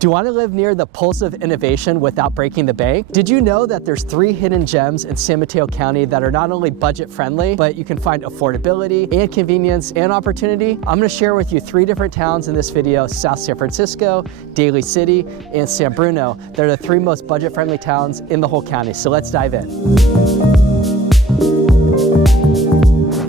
Do you want to live near the pulse of innovation without breaking the bank? Did you know that there's 3 hidden gems in San Mateo County that are not only budget friendly, but you can find affordability and convenience and opportunity? I'm going to share with you 3 different towns in this video: South San Francisco, Daly City, and San Bruno. They're the 3 most budget friendly towns in the whole county. So let's dive in.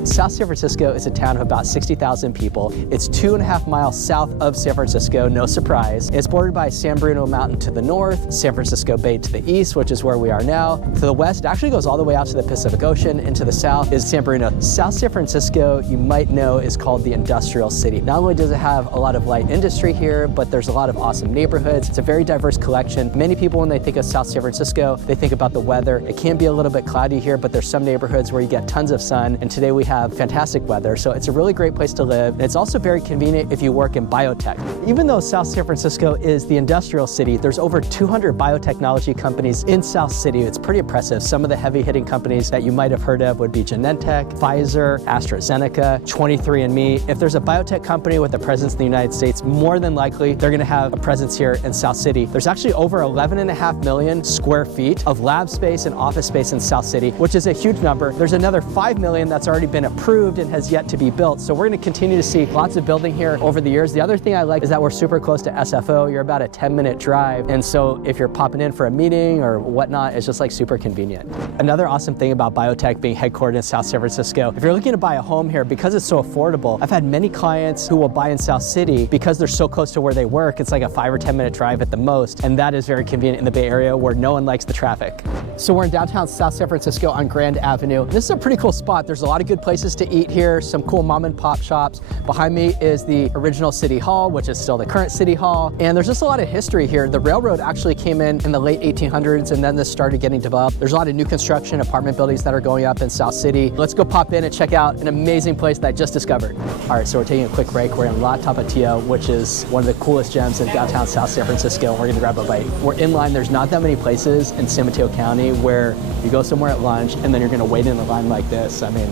South San Francisco is a town of about 60,000 people. It's 2.5 miles south of San Francisco, no surprise. It's bordered by San Bruno Mountain to the north, San Francisco Bay to the east, which is where we are now. To the west, it actually goes all the way out to the Pacific Ocean, and to the south is San Bruno. South San Francisco, you might know, is called the industrial city. Not only does it have a lot of light industry here, but there's a lot of awesome neighborhoods. It's a very diverse collection. Many people, when they think of South San Francisco, they think about the weather. It can be a little bit cloudy here, but there's some neighborhoods where you get tons of sun, and today we have fantastic weather, so it's a really great place to live. And it's also very convenient if you work in biotech. Even though South San Francisco is the industrial city, there's over 200 biotechnology companies in South City. It's pretty impressive. Some of the heavy hitting companies that you might have heard of would be Genentech, Pfizer, AstraZeneca, 23andMe. If there's a biotech company with a presence in the United States, more than likely they're going to have a presence here in South City. There's actually over 11.5 million square feet of lab space and office space in South City, which is a huge number. There's another 5 million that's already been approved and has yet to be built. So we're going to continue to see lots of building here over the years. The other thing I like is that we're super close to SFO. You're about a 10-minute drive. And so if you're popping in for a meeting or whatnot, it's just like super convenient. Another awesome thing about biotech being headquartered in South San Francisco, if you're looking to buy a home here, because it's so affordable, I've had many clients who will buy in South City because they're so close to where they work. It's like a 5 or 10-minute drive at the most. And that is very convenient in the Bay Area where no one likes the traffic. So we're in downtown South San Francisco on Grand Avenue. This is a pretty cool spot. There's a lot of good places to eat here, some cool mom and pop shops. Behind me is the original City Hall, which is still the current City Hall. And there's just a lot of history here. The railroad actually came in the late 1800s, and then this started getting developed. There's a lot of new construction, apartment buildings that are going up in South City. Let's go pop in and check out an amazing place that I just discovered. All right, so we're taking a quick break. We're in La Tapatio, which is one of the coolest gems in downtown South San Francisco. We're gonna grab a bite. We're in line. There's not that many places in San Mateo County where you go somewhere at lunch and then you're gonna wait in a line like this. I mean,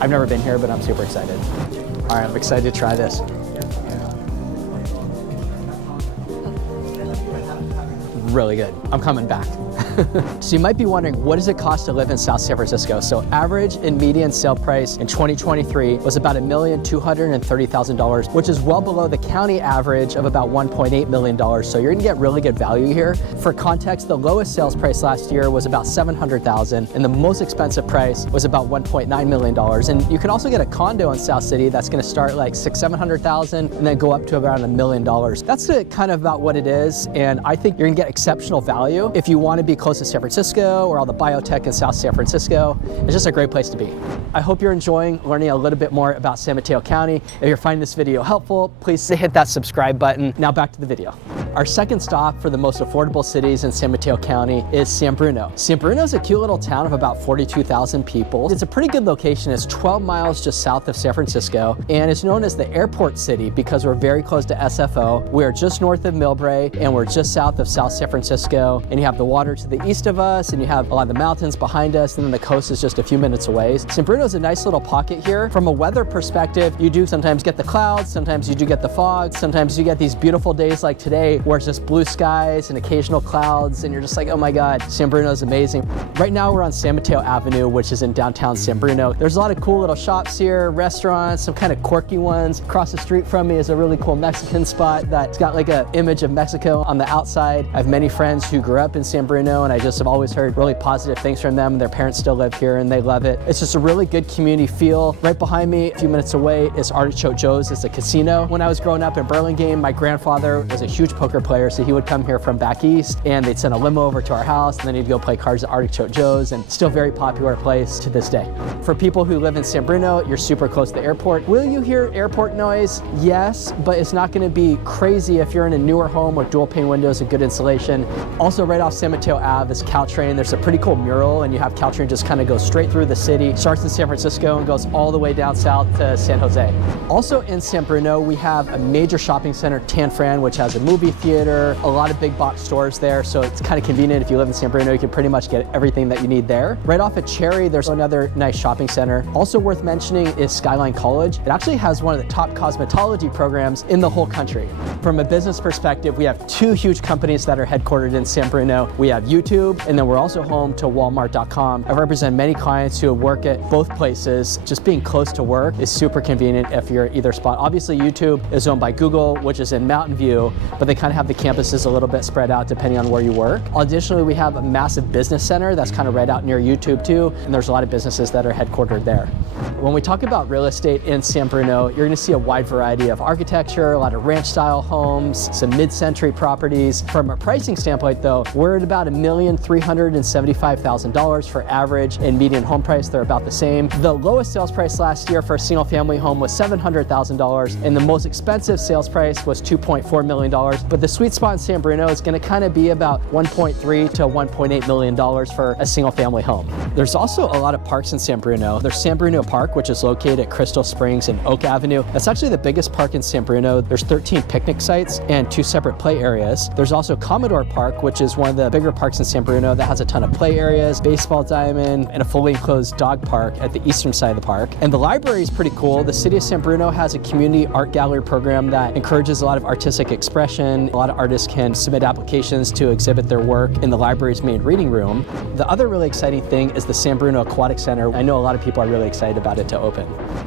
I've never been here, but I'm super excited. All right, I'm excited to try this. Really good. I'm coming back. So you might be wondering, what does it cost to live in South San Francisco? So average and median sale price in 2023 was about $1,230,000, which is well below the county average of about $1.8 million. So you're gonna get really good value here. For context, the lowest sales price last year was about $700,000, and the most expensive price was about $1.9 million. And you can also get a condo in South City that's gonna start like $600,000-700,000 and then go up to around $1 million. That's kind of about what it is, and I think you're gonna get exceptional value if you want to be close to San Francisco or all the biotech in South San Francisco. It's just a great place to be. I hope you're enjoying learning a little bit more about San Mateo County. If you're finding this video helpful, please hit that subscribe button. Now back to the video. Our second stop for the most affordable cities in San Mateo County is San Bruno. San Bruno is a cute little town of about 42,000 people. It's a pretty good location. It's 12 miles just south of San Francisco, and it's known as the airport city because we're very close to SFO. We're just north of Millbrae, and we're just south of South San Francisco, and you have the water to the east of us, and you have a lot of the mountains behind us, and then the coast is just a few minutes away. San Bruno is a nice little pocket here. From a weather perspective, you do sometimes get the clouds, sometimes you do get the fog, sometimes you get these beautiful days like today where it's just blue skies and occasional clouds, and you're just like, oh my God, San Bruno is amazing. Right now we're on San Mateo Avenue, which is in downtown San Bruno. There's a lot of cool little shops here, restaurants, some kind of quirky ones. Across the street from me is a really cool Mexican spot that's got like an image of Mexico on the outside. I have many friends who grew up in San Bruno, and I just have always heard really positive things from them. Their parents still live here and they love it. It's just a really good community feel. Right behind me, a few minutes away, is Artichoke Joe's. It's a casino. When I was growing up in Burlingame, my grandfather was a huge poker player, so he would come here from back east, and they'd send a limo over to our house, and then he'd go play cards at Artichoke Joe's, and still a very popular place to this day. For people who live in San Bruno, you're super close to the airport. Will you hear airport noise? Yes, but it's not gonna be crazy if you're in a newer home with dual pane windows and good insulation. Also, right off San Mateo Ave is Caltrain. There's a pretty cool mural, and you have Caltrain just kind of go straight through the city, starts in San Francisco and goes all the way down south to San Jose. Also in San Bruno, we have a major shopping center, Tan Fran, which has a movie theater, a lot of big box stores there, so it's kind of convenient. If you live in San Bruno, you can pretty much get everything that you need there. Right off of Cherry, there's another nice shopping center. Also worth mentioning is Skyline College. It actually has one of the top cosmetology programs in the whole country. From a business perspective, we have two huge companies that are headquartered in San Bruno. We have YouTube, and then we're also home to Walmart.com. I represent many clients who work at both places. Just being close to work is super convenient if you're at either spot. Obviously, YouTube is owned by Google, which is in Mountain View, but they kind of have the campuses a little bit spread out depending on where you work. Additionally, we have a massive business center that's kind of right out near YouTube too, and there's a lot of businesses that are headquartered there. When we talk about real estate in San Bruno, you're going to see a wide variety of architecture, a lot of ranch-style homes, some mid-century properties. From a pricing standpoint, though, we're at about $1,375,000 for average and median home price. They're about the same. The lowest sales price last year for a single-family home was $700,000, and the most expensive sales price was $2.4 million. But the sweet spot in San Bruno is going to kind of be about $1.3 to $1.8 million for a single-family home. There's also a lot of parks in San Bruno. There's San Bruno Park, which is located at Crystal Springs and Oak Avenue. That's actually the biggest park in San Bruno. There's 13 picnic sites and 2 separate play areas. There's also Commodore Park, which is one of the bigger parks in San Bruno that has a ton of play areas, baseball diamond, and a fully enclosed dog park at the eastern side of the park. And the library is pretty cool. The city of San Bruno has a community art gallery program that encourages a lot of artistic expression. A lot of artists can submit applications to exhibit their work in the library's main reading room. The other really exciting thing is the San Bruno Aquatic Center. I know a lot of people are really excited about it to open.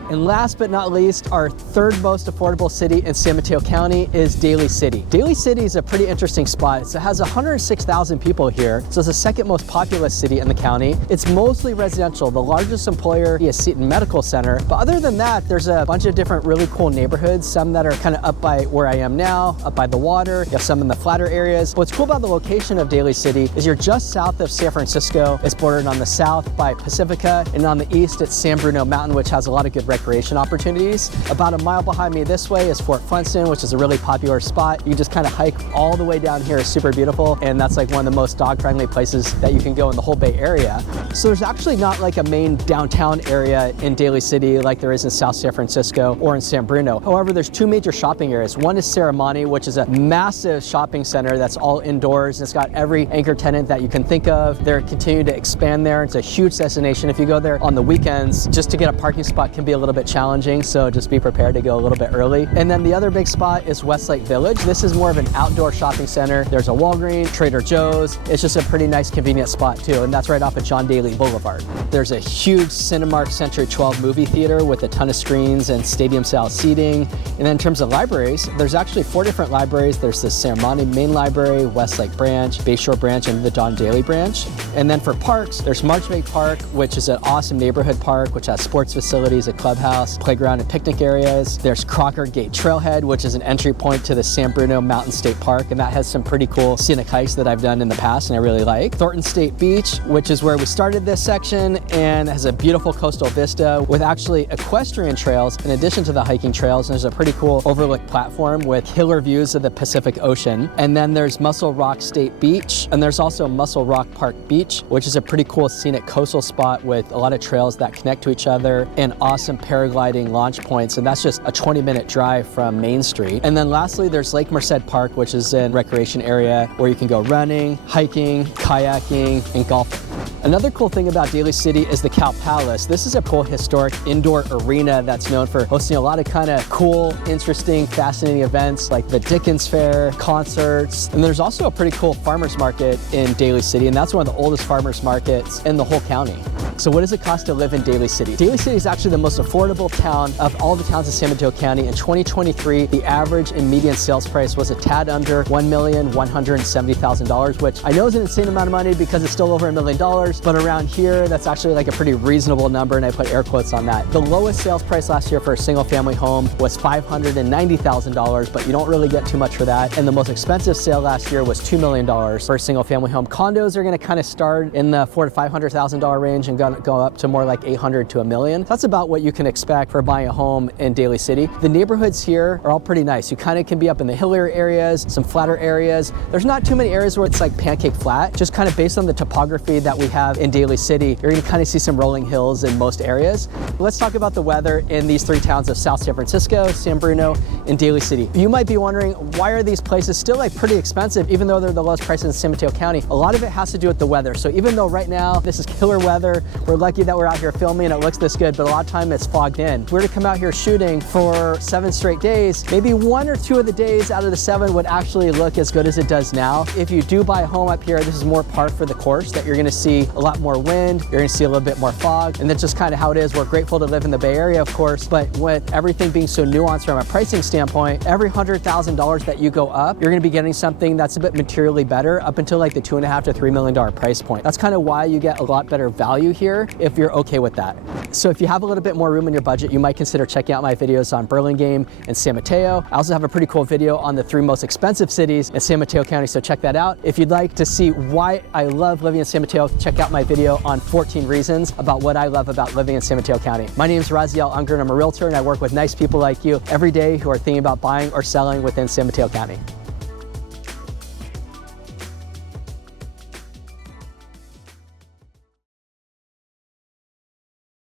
And last but not least, our third most affordable city in San Mateo County is Daly City. Daly City is a pretty interesting spot. It has 106,000 people here, so it's the second most populous city in the county. It's mostly residential. The largest employer is Seton Medical Center, but other than that, there's a bunch of different really cool neighborhoods, some that are kind of up by where I am now, up by the water. You have some in the flatter areas. What's cool about the location of Daly City is you're just south of San Francisco. It's bordered on the south by Pacifica, and on the east it's San Bruno Mountain, which has a lot of good recreation opportunities. About a mile behind me this way is Fort Funston, which is a really popular spot. You can just kind of hike all the way down here. It's super beautiful, and that's like one of the most dog-friendly places that you can go in the whole Bay Area. So there's actually not like a main downtown area in Daly City like there is in South San Francisco or in San Bruno. However, there's 2 major shopping areas. One is Serramonte, which is a massive shopping center that's all indoors. It's got every anchor tenant that you can think of. They're continuing to expand there. It's a huge destination. If you go there on the weekends, just to get a parking spot can be a little bit challenging, so just be prepared to go a little bit early. And then the other big spot is Westlake Village. This is more of an outdoor shopping center. There's a Walgreens, Trader Joe's. It's just a pretty nice, convenient spot too, and that's right off of John Daly Boulevard. There's a huge Cinemark Century 12 movie theater with a ton of screens and stadium-style seating. And then in terms of libraries, there's actually 4 different libraries. There's the Serramonte Main Library, Westlake Branch, Bayshore Branch, and the John Daly Branch. And then for parks, there's Marchbank Park, which is an awesome neighborhood park, which has sports facilities, a clubhouse, playground, and picnic areas. There's Crocker Gate Trailhead, which is an entry point to the San Bruno Mountain State Park, and that has some pretty cool scenic hikes that I've done in the past and I really like. Thornton State Beach, which is where we started this section, and has a beautiful coastal vista with actually equestrian trails in addition to the hiking trails. And there's a pretty cool overlook platform with killer views of the Pacific Ocean. And then there's Muscle Rock State Beach, and there's also Muscle Rock Park Beach, which is a pretty cool scenic coastal spot with a lot of trails that connect to each other and awesome paragliding launch points. And that's just a 20-minute drive from Main Street. And then lastly, there's Lake Merced Park, which is a recreation area where you can go running, hiking, kayaking, and golfing. Another cool thing about Daly City is the Cow Palace. This is a cool historic indoor arena that's known for hosting a lot of kind of cool, interesting, fascinating events like the Dickens Fair, concerts, and there's also a pretty cool farmers market in Daly City, and that's one of the oldest farmers markets in the whole county. So what does it cost to live in Daly City? Daly City is actually the most affordable town of all the towns in San Mateo County. In 2023, the average and median sales price was a tad under $1,170,000, which I know is an insane amount of money because it's still over $1 million, but around here, that's actually like a pretty reasonable number, and I put air quotes on that. The lowest sales price last year for a single family home was $590,000, but you don't really get too much for that. And the most expensive sale last year was $2 million for a single family home. Condos are gonna kind of start in the $400,000 to $500,000 range and go up to more like $800,000 to $1 million. That's about what you can expect for buying a home in Daly City. The neighborhoods here are all pretty nice. You kind of can be up in the hillier areas, some flatter areas. There's not too many areas where it's like pancake flat, just kind of based on the topography that we have have in Daly City. You're gonna kind of see some rolling hills in most areas. Let's talk about the weather in these three towns of South San Francisco, San Bruno, and Daly City. You might be wondering, why are these places still like pretty expensive even though they're the lowest prices in San Mateo County? A lot of it has to do with the weather. So even though right now this is killer weather, we're lucky that we're out here filming and it looks this good, but a lot of time it's fogged in. If we were to come out here shooting for 7 straight days, maybe 1 or 2 of the days out of the 7 would actually look as good as it does now. If you do buy a home up here, this is more par for the course, that you're gonna see a lot more wind, you're gonna see a little bit more fog, and that's just kind of how it is. We're grateful to live in the Bay Area, of course, but with everything being so nuanced from a pricing standpoint, every $100,000 that you go up, you're gonna be getting something that's a bit materially better up until like the $2.5 to $3 million price point. That's kind of why you get a lot better value here if you're okay with that. So if you have a little bit more room in your budget, you might consider checking out my videos on Burlingame and San Mateo. I also have a pretty cool video on the 3 most expensive cities in San Mateo County, so check that out. If you'd like to see why I love living in San Mateo, check out my video on 14 reasons about what I love about living in San Mateo County. My name is Raziel Ungar, and I'm a realtor, and I work with nice people like you every day who are thinking about buying or selling within San Mateo County.